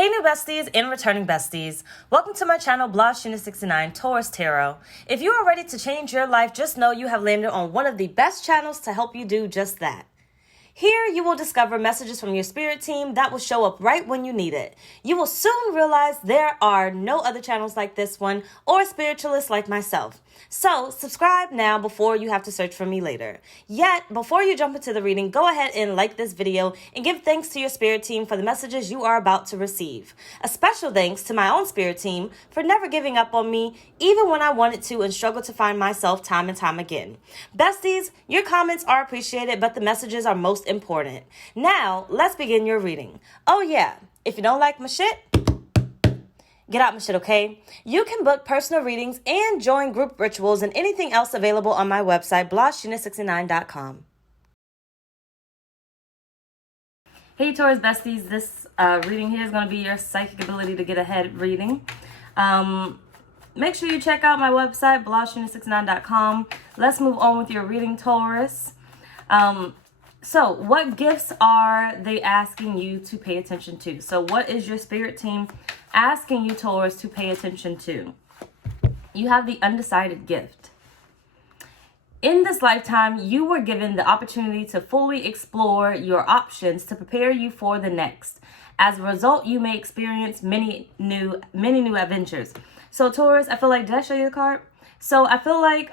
Hey new besties and returning besties. Welcome to my channel blahscrystalsale Taurus Tarot. If you are ready to change your life, just know you have landed on one of the best channels to help you do just that. Here, you will discover messages from your spirit team that will show up right when you need it. You will soon realize there are no other channels like this one or spiritualists like myself. So, subscribe now before you have to search for me later. Yet, before you jump into the reading, go ahead and like this video and give thanks to your spirit team for the messages you are about to receive. A special thanks to my own spirit team for never giving up on me, even when I wanted to and struggled to find myself time and time again. Besties, your comments are appreciated, but the messages are most important. Now, let's begin your reading. Oh yeah, if you don't like my shit, get out my shit, okay? You can book personal readings and join group rituals and anything else available on my website, blahscrystalsale.com. Hey Taurus besties, this reading here is going to be your psychic ability to get ahead reading. Make sure you check out my website, blahscrystalsale.com. Let's move on with your reading, Taurus. So what gifts are they asking you to pay attention to? So what is your spirit team asking you, Taurus, to pay attention to? You have the undecided gift. In this lifetime, you were given the opportunity to fully explore your options to prepare you for the next. As a result, you may experience many new adventures. So Taurus, I feel like, did I show you the card? So I feel like,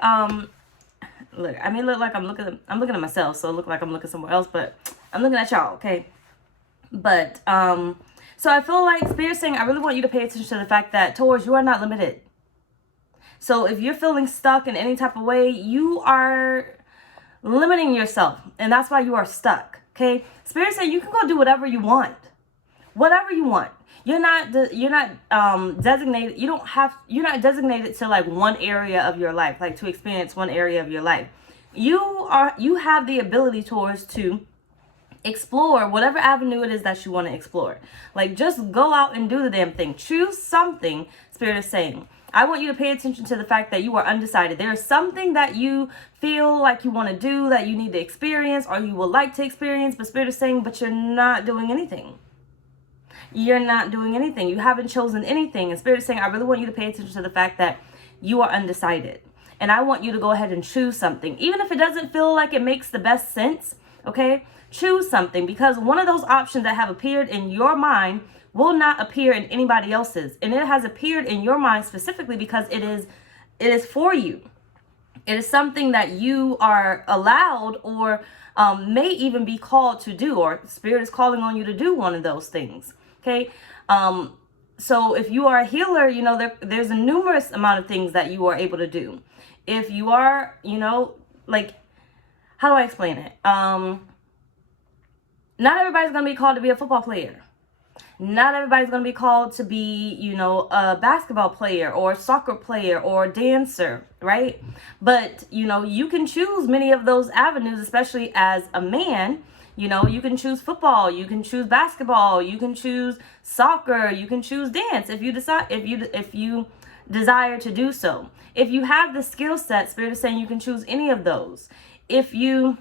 look, I may look like I'm looking at myself, so it look like I'm looking somewhere else, but I'm looking at y'all, okay? But, so I feel like Spirit's saying, I really want you to pay attention to the fact that, Taurus, you are not limited. So if you're feeling stuck in any type of way, you are limiting yourself, and that's why you are stuck, okay? Spirit saying you can go do whatever you want. Whatever you want. You're not designated. You're not designated to like one area of your life, like to experience one area of your life. You have the ability, Taurus, to explore whatever avenue it is that you want to explore. Like, just go out and do the damn thing. Choose something. Spirit is saying, I want you to pay attention to the fact that you are undecided. There is something that you feel like you want to do, that you need to experience, or you would like to experience, but Spirit is saying, but you're not doing anything. You're not doing anything. You haven't chosen anything. And Spirit is saying, I really want you to pay attention to the fact that you are undecided. And I want you to go ahead and choose something. Even if it doesn't feel like it makes the best sense, okay? Choose something, because one of those options that have appeared in your mind will not appear in anybody else's. And it has appeared in your mind specifically because it is for you. It is something that you are allowed or may even be called to do, or Spirit is calling on you to do one of those things. Okay. So if you are a healer, you know, there's a numerous amount of things that you are able to do. If you are, you know, like, how do I explain it? Not everybody's going to be called to be a football player. Not everybody's going to be called to be, you know, a basketball player or a soccer player or a dancer, right? But, you know, you can choose many of those avenues, especially as a man. You know, you can choose football, you can choose basketball, you can choose soccer, you can choose dance if you decide, if you desire to do so. If you have the skill set, Spirit is saying you can choose any of those. If you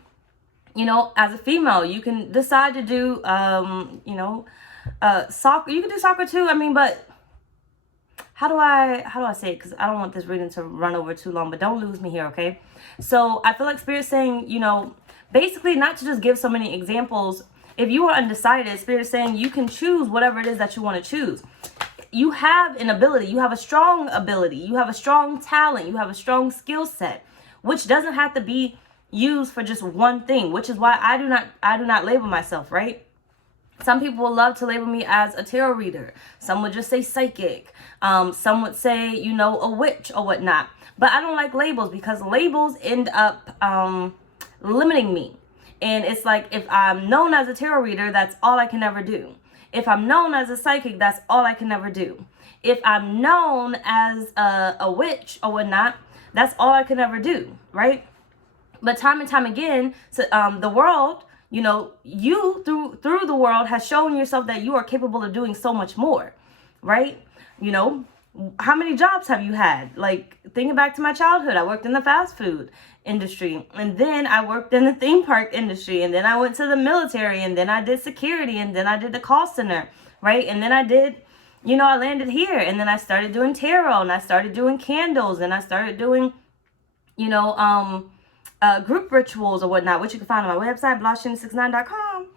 know, as a female, you can decide to do, you know, soccer. You can do soccer too. I mean, but how do I say it? Because I don't want this reading to run over too long, but don't lose me here, okay? So I feel like Spirit's saying, you know, basically not to just give so many examples. If you are undecided, Spirit is saying you can choose whatever it is that you want to choose. You have an ability. You have a strong ability. You have a strong talent. You have a strong skill set, which doesn't have to be used for just one thing, which is why I do not label myself, right? Some people will love to label me as a tarot reader. Some would just say psychic. Some would say, you know, a witch or whatnot. But I don't like labels, because labels end up limiting me. And it's like, if I'm known as a tarot reader, that's all I can ever do. If I'm known as a psychic, that's all I can ever do. If I'm known as a witch or whatnot, that's all I can ever do, right? But time and time again, so, the world, you know, you through the world has shown yourself that you are capable of doing so much more, right? You know, how many jobs have you had? Like, thinking back to my childhood, I worked in the fast food industry, and then I worked in the theme park industry, and then I went to the military, and then I did security, and then I did the call center, right? And then I did, you know, I landed here, and then I started doing tarot, and I started doing candles, and I started doing, you know, group rituals or whatnot, which you can find on my website, blahscrystalsale.com.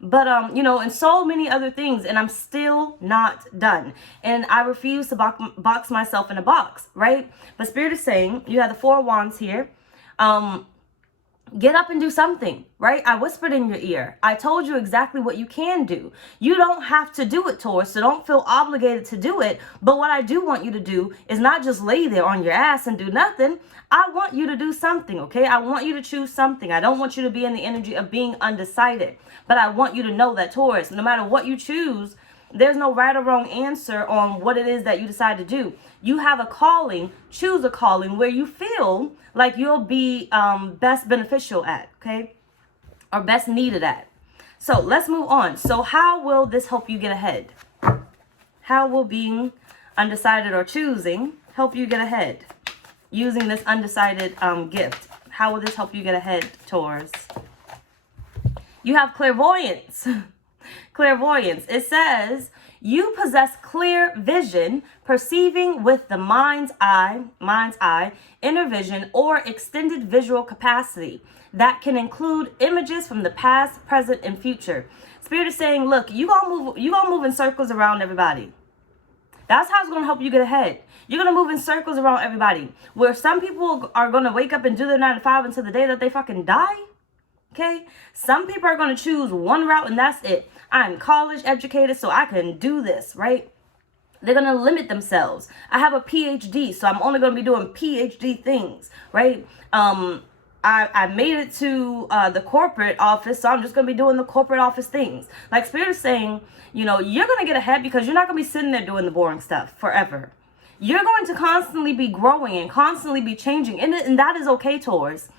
But, you know, and so many other things, and I'm still not done. And I refuse to box myself in a box, right? But Spirit is saying, you have the 4 wands here. Get up and do something, right? I whispered in your ear. I told you exactly what you can do. You don't have to do it, Taurus, so don't feel obligated to do it. But what I do want you to do is not just lay there on your ass and do nothing. I want you to do something, okay? I want you to choose something. I don't want you to be in the energy of being undecided. But I want you to know that, Taurus, no matter what you choose, there's no right or wrong answer on what it is that you decide to do. You have a calling. Choose a calling where you feel like you'll be best beneficial at, okay? Or best needed at. So let's move on. So how will this help you get ahead? How will being undecided or choosing help you get ahead? Using this undecided gift. How will this help you get ahead, Taurus? You have clairvoyance. Clairvoyance. It says, you possess clear vision, perceiving with the mind's eye, inner vision, or extended visual capacity that can include images from the past, present, and future. Spirit is saying, look, you gonna move in circles around everybody. That's how it's gonna help you get ahead. You're gonna move in circles around everybody. Where some people are gonna wake up and do their 9 to 5 until the day that they fucking die. Okay? Some people are gonna choose one route and that's it. I'm college educated, so I can do this, right? They're going to limit themselves. I have a PhD, so I'm only going to be doing PhD things, right? I made it to the corporate office, so I'm just going to be doing the corporate office things. Like Spirit is saying, you know, you're going to get ahead because you're not going to be sitting there doing the boring stuff forever. You're going to constantly be growing and constantly be changing, and that is okay, Taurus.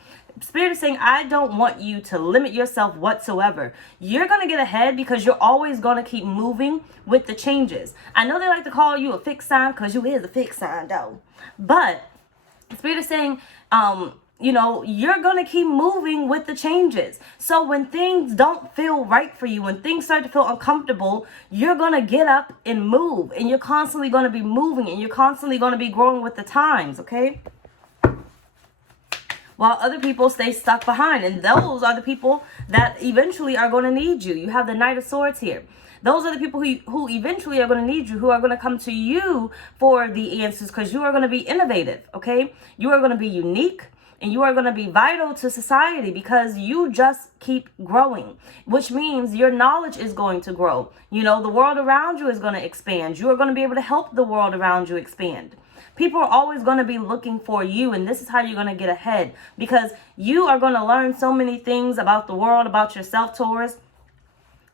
Spirit is saying, I don't want you to limit yourself whatsoever. You're going to get ahead because you're always going to keep moving with the changes. I know they like to call you a fixed sign because you is a fixed sign, though. But Spirit is saying, you know, you're going to keep moving with the changes. So when things don't feel right for you, when things start to feel uncomfortable, you're going to get up and move. And you're constantly going to be moving and you're constantly going to be growing with the times, okay? While other people stay stuck behind. And those are the people that eventually are going to need you. You have the Knight of Swords here. Those are the people who eventually are going to need you, who are going to come to you for the answers because you are going to be innovative, okay? You are going to be unique and you are going to be vital to society because you just keep growing, which means your knowledge is going to grow. You know, the world around you is going to expand. You are going to be able to help the world around you expand. People are always going to be looking for you, and this is how you're going to get ahead because you are going to learn so many things about the world, about yourself, Taurus,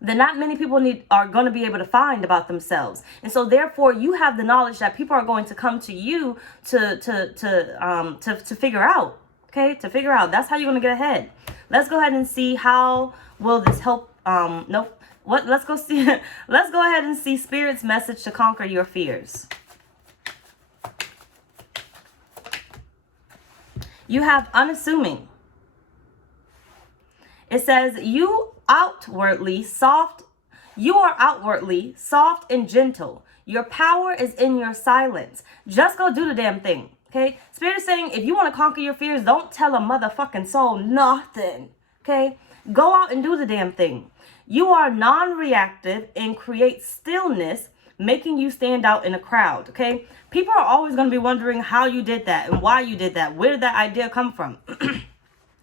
that not many people are going to be able to find about themselves. And so therefore you have the knowledge that people are going to come to you to figure out, okay? To figure out. That's how you're going to get ahead. Let's go ahead and see how will this help. Nope. What? Let's go see. Let's go ahead and see Spirit's message to conquer your fears. You have unassuming. It says you are outwardly soft and gentle. Your power is in your silence. Just go do the damn thing. Okay? Spirit is saying if you want to conquer your fears, don't tell a motherfucking soul nothing. Okay? Go out and do the damn thing. You are non-reactive and create stillness, making you stand out in a crowd, okay? People are always going to be wondering how you did that and why you did that. Where did that idea come from?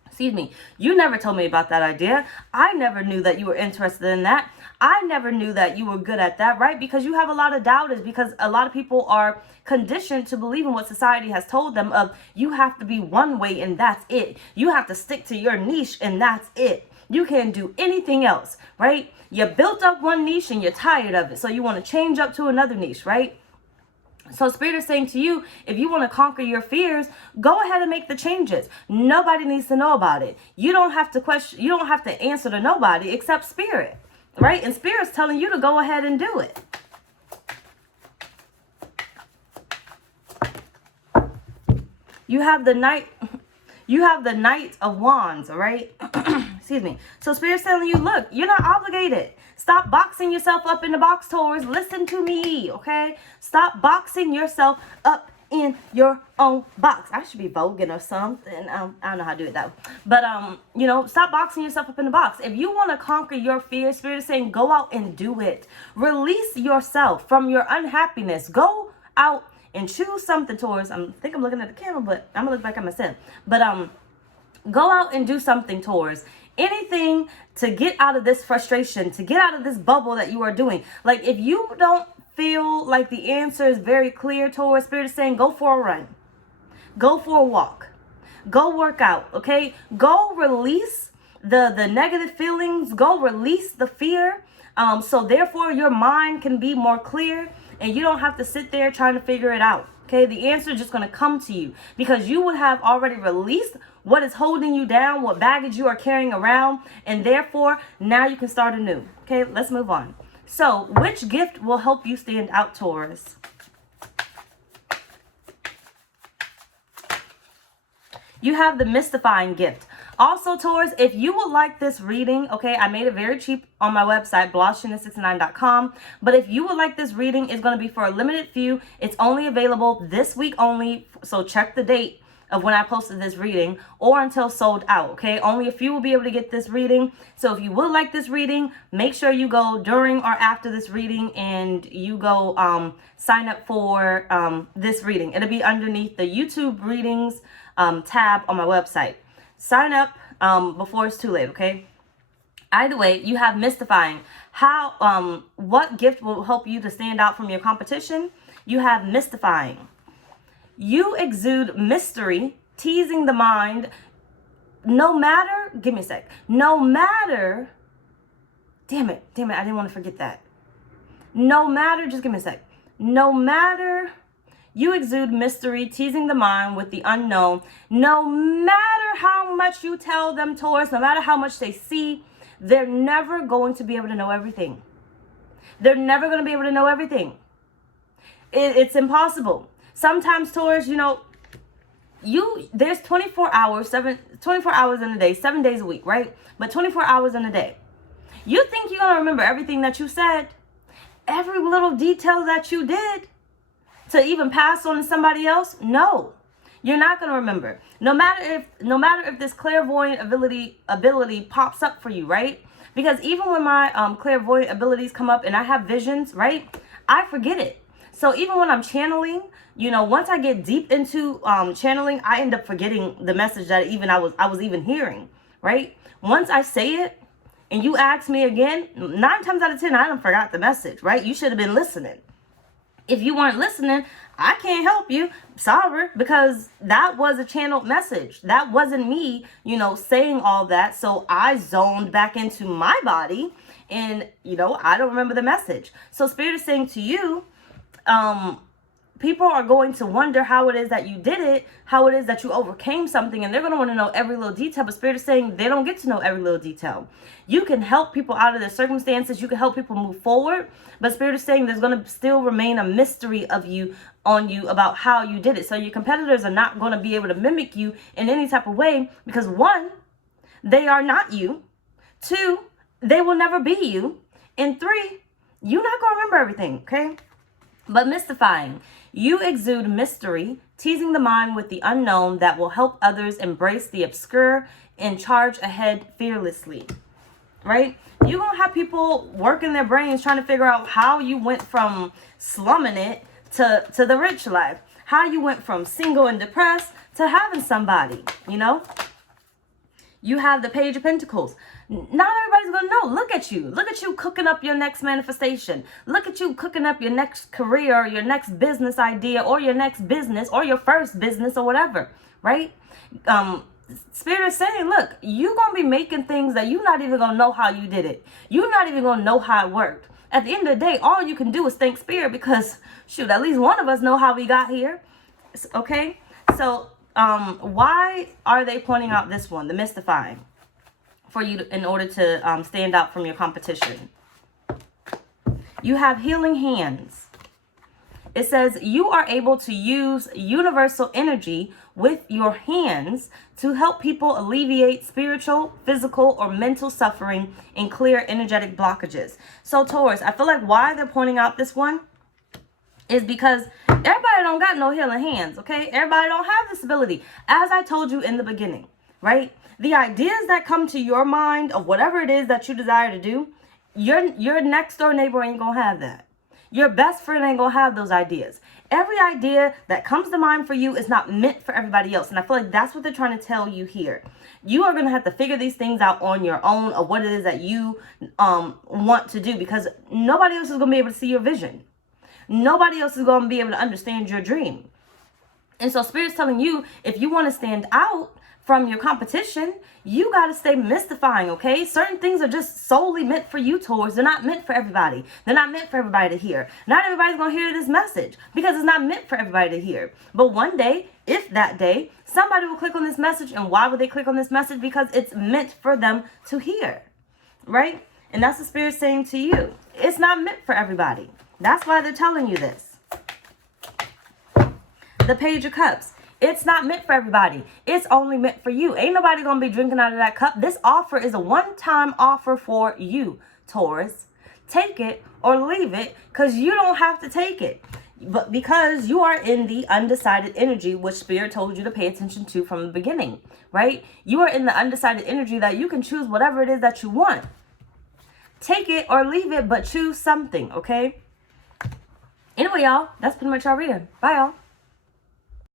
Excuse me. You never told me about that idea. I never knew that you were interested in that. I never knew that you were good at that, right? Because you have a lot of doubters because a lot of people are conditioned to believe in what society has told them of you have to be one way and that's it. You have to stick to your niche and that's it. You can't do anything else, right? You built up one niche and you're tired of it. So you want to change up to another niche, right? So Spirit is saying to you, if you want to conquer your fears, go ahead and make the changes. Nobody needs to know about it. You don't have to question. You don't have to answer to nobody except Spirit, right? And Spirit's telling you to go ahead and do it. You have the Knight. You have the Knight of Wands, all right? Excuse me. So Spirit's telling you, look, you're not obligated. Stop boxing yourself up in the box, Taurus. Listen to me, okay? Stop boxing yourself up in your own box. I should be voguing or something. I don't know how to do it though. But you know, stop boxing yourself up in the box. If you want to conquer your fear, Spirit is saying go out and do it. Release yourself from your unhappiness. Go out and choose something, Taurus. I think I'm looking at the camera, but I'm gonna look back at myself. But go out and do something, Taurus. Anything to get out of this frustration, to get out of this bubble that you are doing. Like if you don't feel like the answer is very clear, Taurus, Spirit is saying go for a run. Go for a walk. Go work out, okay? Go release the negative feelings. Go release the fear. So therefore your mind can be more clear and you don't have to sit there trying to figure it out. Okay, the answer is just going to come to you because you would have already released what is holding you down, what baggage you are carrying around, and therefore now you can start anew. Okay, let's move on. So, which gift will help you stand out, Taurus? You have the mystifying gift. Also, Taurus, if you would like this reading, okay, I made it very cheap on my website, blahscrystalsale.com. But if you would like this reading, it's going to be for a limited few. It's only available this week only. So check the date of when I posted this reading or until sold out, okay? Only a few will be able to get this reading. So if you would like this reading, make sure you go during or after this reading and you go sign up for this reading. It'll be underneath the YouTube readings tab on my website. Sign up before it's too late, okay? Either way, you have mystifying. What gift will help you to stand out from your competition? You have mystifying. You exude mystery, teasing the mind. No matter, give me a sec. No matter, damn it, I didn't want to forget that. No matter, just give me a sec. No matter, you exude mystery, teasing the mind with the unknown. No matter how much you tell them, Taurus, no matter how much they see, they're never going to be able to know everything. They're never going to be able to know everything. It's impossible. Sometimes, Taurus, you know, there's 24 hours in a day, 7 days a week, right? But 24 hours in a day. You think you're going to remember everything that you said? Every little detail that you did? To even pass on to somebody else? No, you're not going to remember. No matter if this clairvoyant ability pops up for you, right? Because even when my clairvoyant abilities come up and I have visions, right? I forget it. So even when I'm channeling, you know, once I get deep into channeling, I end up forgetting the message that I was even hearing, right? Once I say it and you ask me again, 9 times out of 10, I done forgot the message, right? You should have been listening. If you weren't listening, I can't help you. Sorry, because that was a channeled message. That wasn't me, you know, saying all that. So I zoned back into my body and, you know, I don't remember the message. So Spirit is saying to you, people are going to wonder how it is that you did it, how it is that you overcame something, and they're going to want to know every little detail. But Spirit is saying they don't get to know every little detail. You can help people out of their circumstances. You can help people move forward. But Spirit is saying there's going to still remain a mystery on you about how you did it. So your competitors are not going to be able to mimic you in any type of way because 1, they are not you. 2, they will never be you. And 3, you're not going to remember everything, okay? But mystifying. You exude mystery, teasing the mind with the unknown that will help others embrace the obscure and charge ahead fearlessly. Right? You're going to have people working their brains trying to figure out how you went from slumming it to the rich life. How you went from single and depressed to having somebody, you know? You have the Page of Pentacles. Not everybody's going to know. Look at you. Look at you cooking up your next manifestation. Look at you cooking up your next career, your next business idea, or your next business, or your first business, or whatever, right? Spirit is saying, look, you're going to be making things that you're not even going to know how you did it. You're not even going to know how it worked. At the end of the day, all you can do is thank Spirit because, shoot, at least one of us know how we got here. Okay? So, why are they pointing out this one, the mystifying, for you in order to stand out from your competition? You have healing hands. It says you are able to use universal energy with your hands to help people alleviate spiritual, physical, or mental suffering and clear energetic blockages. So Taurus, I feel like why they're pointing out this one is because everybody don't got no healing hands, okay? Everybody don't have this ability. As I told you in the beginning, right? The ideas that come to your mind of whatever it is that you desire to do, your next door neighbor ain't gonna have that. Your best friend ain't gonna have those ideas. Every idea that comes to mind for you is not meant for everybody else. And I feel like that's what they're trying to tell you here. You are gonna have to figure these things out on your own of what it is that you want to do, because nobody else is gonna be able to see your vision. Nobody else is going to be able to understand your dream. And so Spirit's telling you, if you want to stand out from your competition, you got to stay mystifying, okay? Certain things are just solely meant for you, Taurus. They're not meant for everybody. They're not meant for everybody to hear. Not everybody's going to hear this message because it's not meant for everybody to hear. But one day, if that day, somebody will click on this message. And why would they click on this message? Because it's meant for them to hear, right? And that's the Spirit saying to you. It's not meant for everybody. That's why they're telling you this. The Page of Cups. It's not meant for everybody. It's only meant for you. Ain't nobody going to be drinking out of that cup. This offer is a one-time offer for you, Taurus. Take it or leave it, because you don't have to take it. But because you are in the undecided energy, which Spirit told you to pay attention to from the beginning, right? You are in the undecided energy that you can choose whatever it is that you want. Take it or leave it, but choose something, okay? Anyway, y'all, that's pretty much our reading. Bye, y'all.